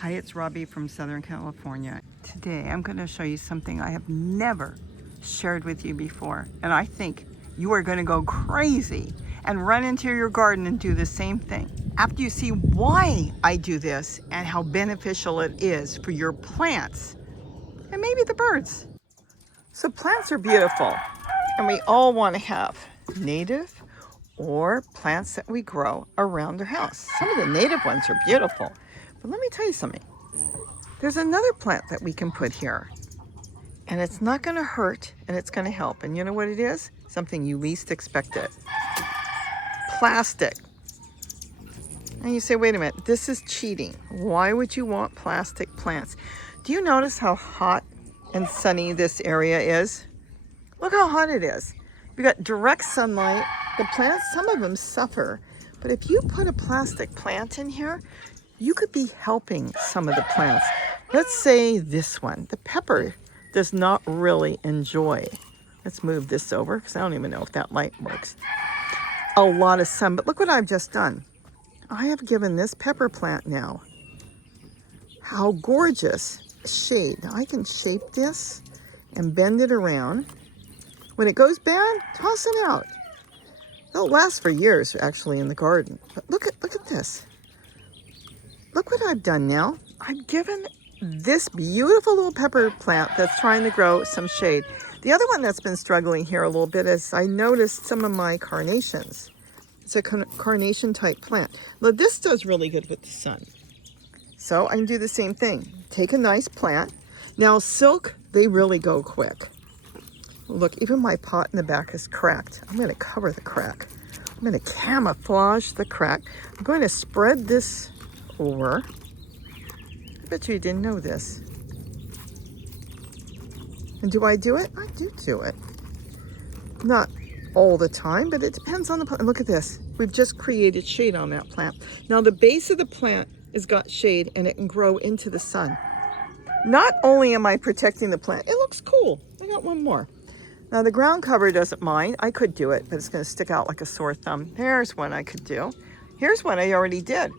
Hi, it's Robbie from Southern California. Today I'm going to show you something I have never shared with you before, and I think you are going to go crazy and run into your garden and do the same thing. After you see why I do this and how beneficial it is for your plants and maybe the birds. So plants are beautiful, and we all want to have native or plants that we grow around our house. Some of the native ones are beautiful, but let me tell you something. There's another plant that we can put here, and it's not going to hurt, and it's going to help. And you know what it is? Something you least expected. Plastic. And you say, wait a minute, this is cheating. Why would you want plastic plants? Do you notice how hot and sunny this area is? Look how hot it is. We got direct sunlight. The plants, some of them suffer, but if you put a plastic plant in here, you could be helping some of the plants. Let's say this one, the pepper, does not really enjoy. Let's move this over because I don't even know if that light works. A lot of sun, but look what I've just done. I have given this pepper plant now how gorgeous shade. Now I can shape this and bend it around. When it goes bad, toss it out. They'll last for years actually in the garden. But look at this. Look what I've done now. I've given this beautiful little pepper plant that's trying to grow some shade. The other one that's been struggling here a little bit is I noticed some of my carnations. It's a carnation type plant. Now this does really good with the sun. So I can do the same thing. Take a nice plant. Now silk, they really go quick. Look, even my pot in the back is cracked. I'm going to cover the crack. I'm going to camouflage the crack. I'm going to spread this over. I bet you didn't know this. And do I do it? I do it. Not all the time, but it depends on the plant. Look at this. We've just created shade on that plant. Now the base of the plant has got shade and it can grow into the sun. Not only am I protecting the plant, it looks cool. I got one more. Now the ground cover doesn't mind. I could do it, but it's going to stick out like a sore thumb. There's one I could do. Here's one I already did.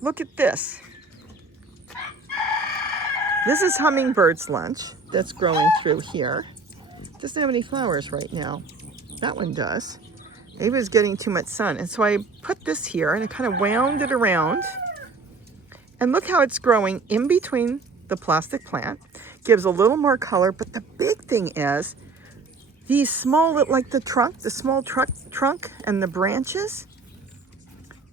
Look at this. This is Hummingbird's lunch that's growing through here. Doesn't have any flowers right now. That one does. Maybe it's getting too much sun. And so I put this here and I kind of wound it around. And look how it's growing in between the plastic plant. Gives a little more color, but the big thing is these small, like the trunk, the small trunk and the branches,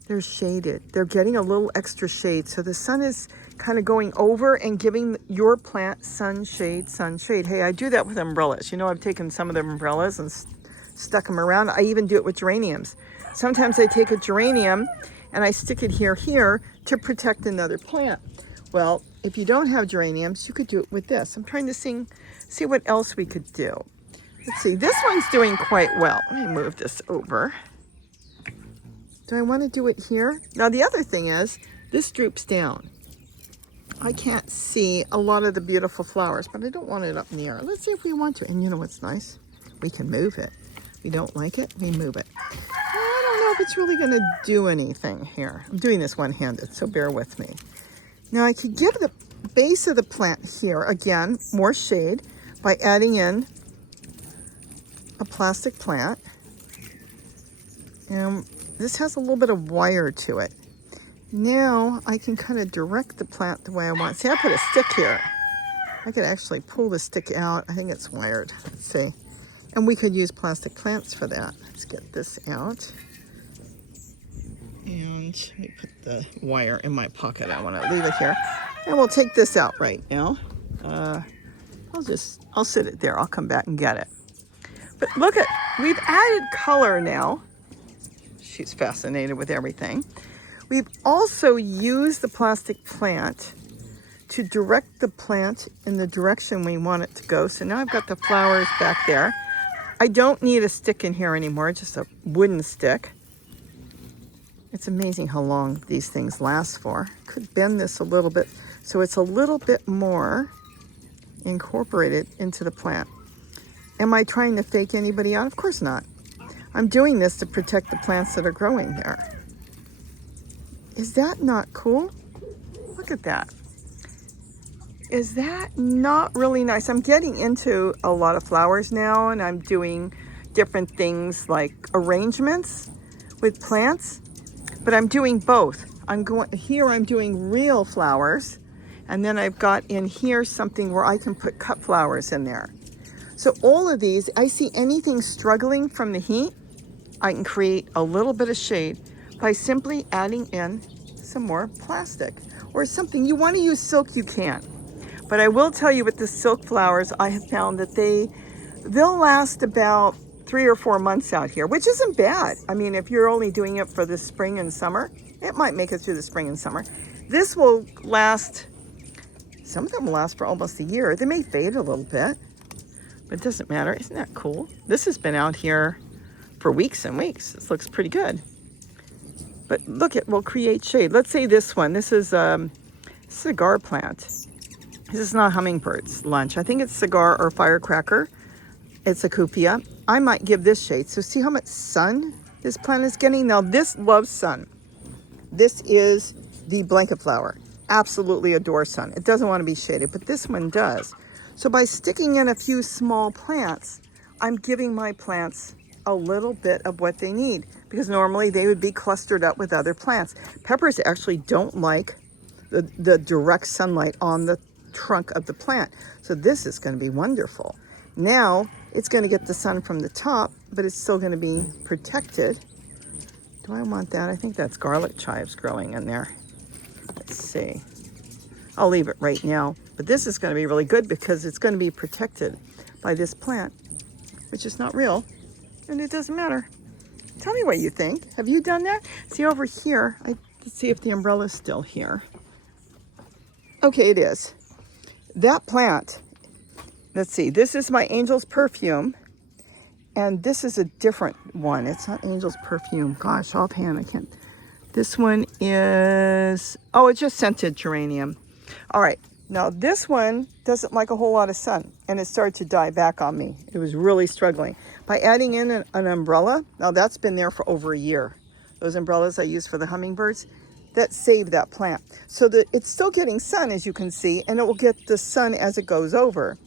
they're shaded. They're getting a little extra shade. So the sun is kind of going over and giving your plant sunshade. Hey, I do that with umbrellas. You know, I've taken some of the umbrellas and stuck them around. I even do it with geraniums. Sometimes I take a geranium and I stick it here to protect another plant. Well, if you don't have geraniums, you could do it with this. I'm trying to see what else we could do. Let's see, this one's doing quite well. Let me move this over. Do I want to do it here? Now the other thing is, this droops down. I can't see a lot of the beautiful flowers, but I don't want it up near. Let's see if we want to. And you know what's nice? We can move it. If we don't like it, we move it. I don't know if it's really going to do anything here. I'm doing this one-handed, so bear with me. Now I could give the base of the plant here, again, more shade by adding in a plastic plant. And this has a little bit of wire to it. Now I can kind of direct the plant the way I want. See, I put a stick here. I could actually pull the stick out. I think it's wired. Let's see. And we could use plastic plants for that. Let's get this out. And let me put the wire in my pocket. I want to leave it here. And we'll take this out right now. I'll sit it there. I'll come back and get it. But look at, we've added color now. She's fascinated with everything. We've also used the plastic plant to direct the plant in the direction we want it to go. So now I've got the flowers back there. I don't need a stick in here anymore, just a wooden stick. It's amazing how long these things last for. Could bend this a little bit so it's a little bit more incorporated into the plant. Am I trying to fake anybody out? Of course not. I'm doing this to protect the plants that are growing there. Is that not cool? Look at that. Is that not really nice? I'm getting into a lot of flowers now, and I'm doing different things like arrangements with plants, but I'm doing both. I'm doing real flowers, and then I've got in here something where I can put cut flowers in there. So all of these, I see anything struggling from the heat, I can create a little bit of shade by simply adding in some more plastic or something. You want to use silk, you can. But I will tell you with the silk flowers, I have found that they'll last about 3 or 4 months out here, which isn't bad. I mean, if you're only doing it for the spring and summer, it might make it through the spring and summer. This will last, some of them will last for almost a year. They may fade a little bit, but it doesn't matter. Isn't that cool? This has been out here for weeks and weeks. This looks pretty good. But look, it will create shade. Let's say this one. This is a cigar plant. This is not Hummingbirds lunch. I think it's cigar or firecracker. It's a cupia. I might give this shade. So see how much sun this plant is getting? Now this loves sun. This is the blanket flower. Absolutely adores sun. It doesn't want to be shaded, but this one does. So by sticking in a few small plants, I'm giving my plants a little bit of what they need, because normally they would be clustered up with other plants. Peppers actually don't like the direct sunlight on the trunk of the plant. So this is going to be wonderful. Now it's going to get the sun from the top, but it's still going to be protected. Do I want that? I think that's garlic chives growing in there. Let's see. I'll leave it right now. But this is going to be really good because it's going to be protected by this plant, which is not real, and it doesn't matter. Tell me what you think. Have you done that? See over here, let's see if the umbrella's still here. Okay, it is. That plant, let's see, this is my Angel's Perfume, and this is a different one. It's not Angel's Perfume. Gosh, offhand, I can't. This one is, oh, it's just scented geranium. All right, now this one doesn't like a whole lot of sun, and it started to die back on me. It was really struggling. By adding in an umbrella, now that's been there for over a year. Those umbrellas I use for the hummingbirds, that saved that plant. So that it's still getting sun, as you can see, and it will get the sun as it goes over.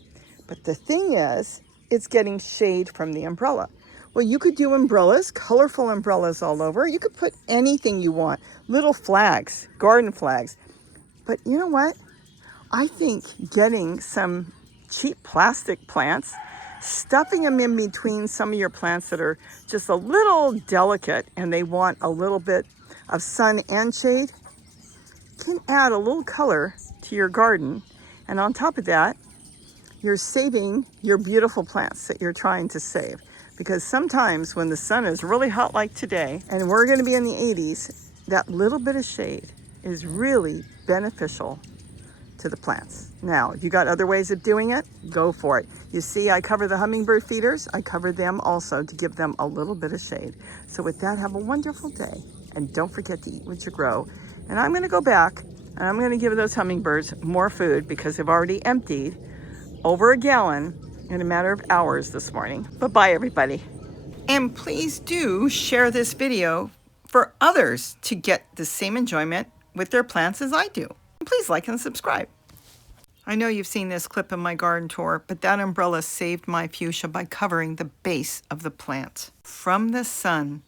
But the thing is, it's getting shade from the umbrella. Well, you could do umbrellas, colorful umbrellas all over. You could put anything you want, little flags, garden flags. But you know what? I think getting some cheap plastic plants, stuffing them in between some of your plants that are just a little delicate and they want a little bit of sun and shade, can add a little color to your garden. And on top of that, you're saving your beautiful plants that you're trying to save. Because sometimes when the sun is really hot like today, and we're going to be in the 80s, that little bit of shade is really beneficial to the plants. Now, if you got other ways of doing it, go for it. You see, I cover the hummingbird feeders. I cover them also to give them a little bit of shade. So with that, have a wonderful day. And don't forget to eat what you grow. And I'm going to go back and I'm going to give those hummingbirds more food because they've already emptied over a gallon in a matter of hours this morning. Bye-bye, everybody. And please do share this video for others to get the same enjoyment with their plants as I do. Please like and subscribe. I know you've seen this clip in my garden tour, but that umbrella saved my fuchsia by covering the base of the plant from the sun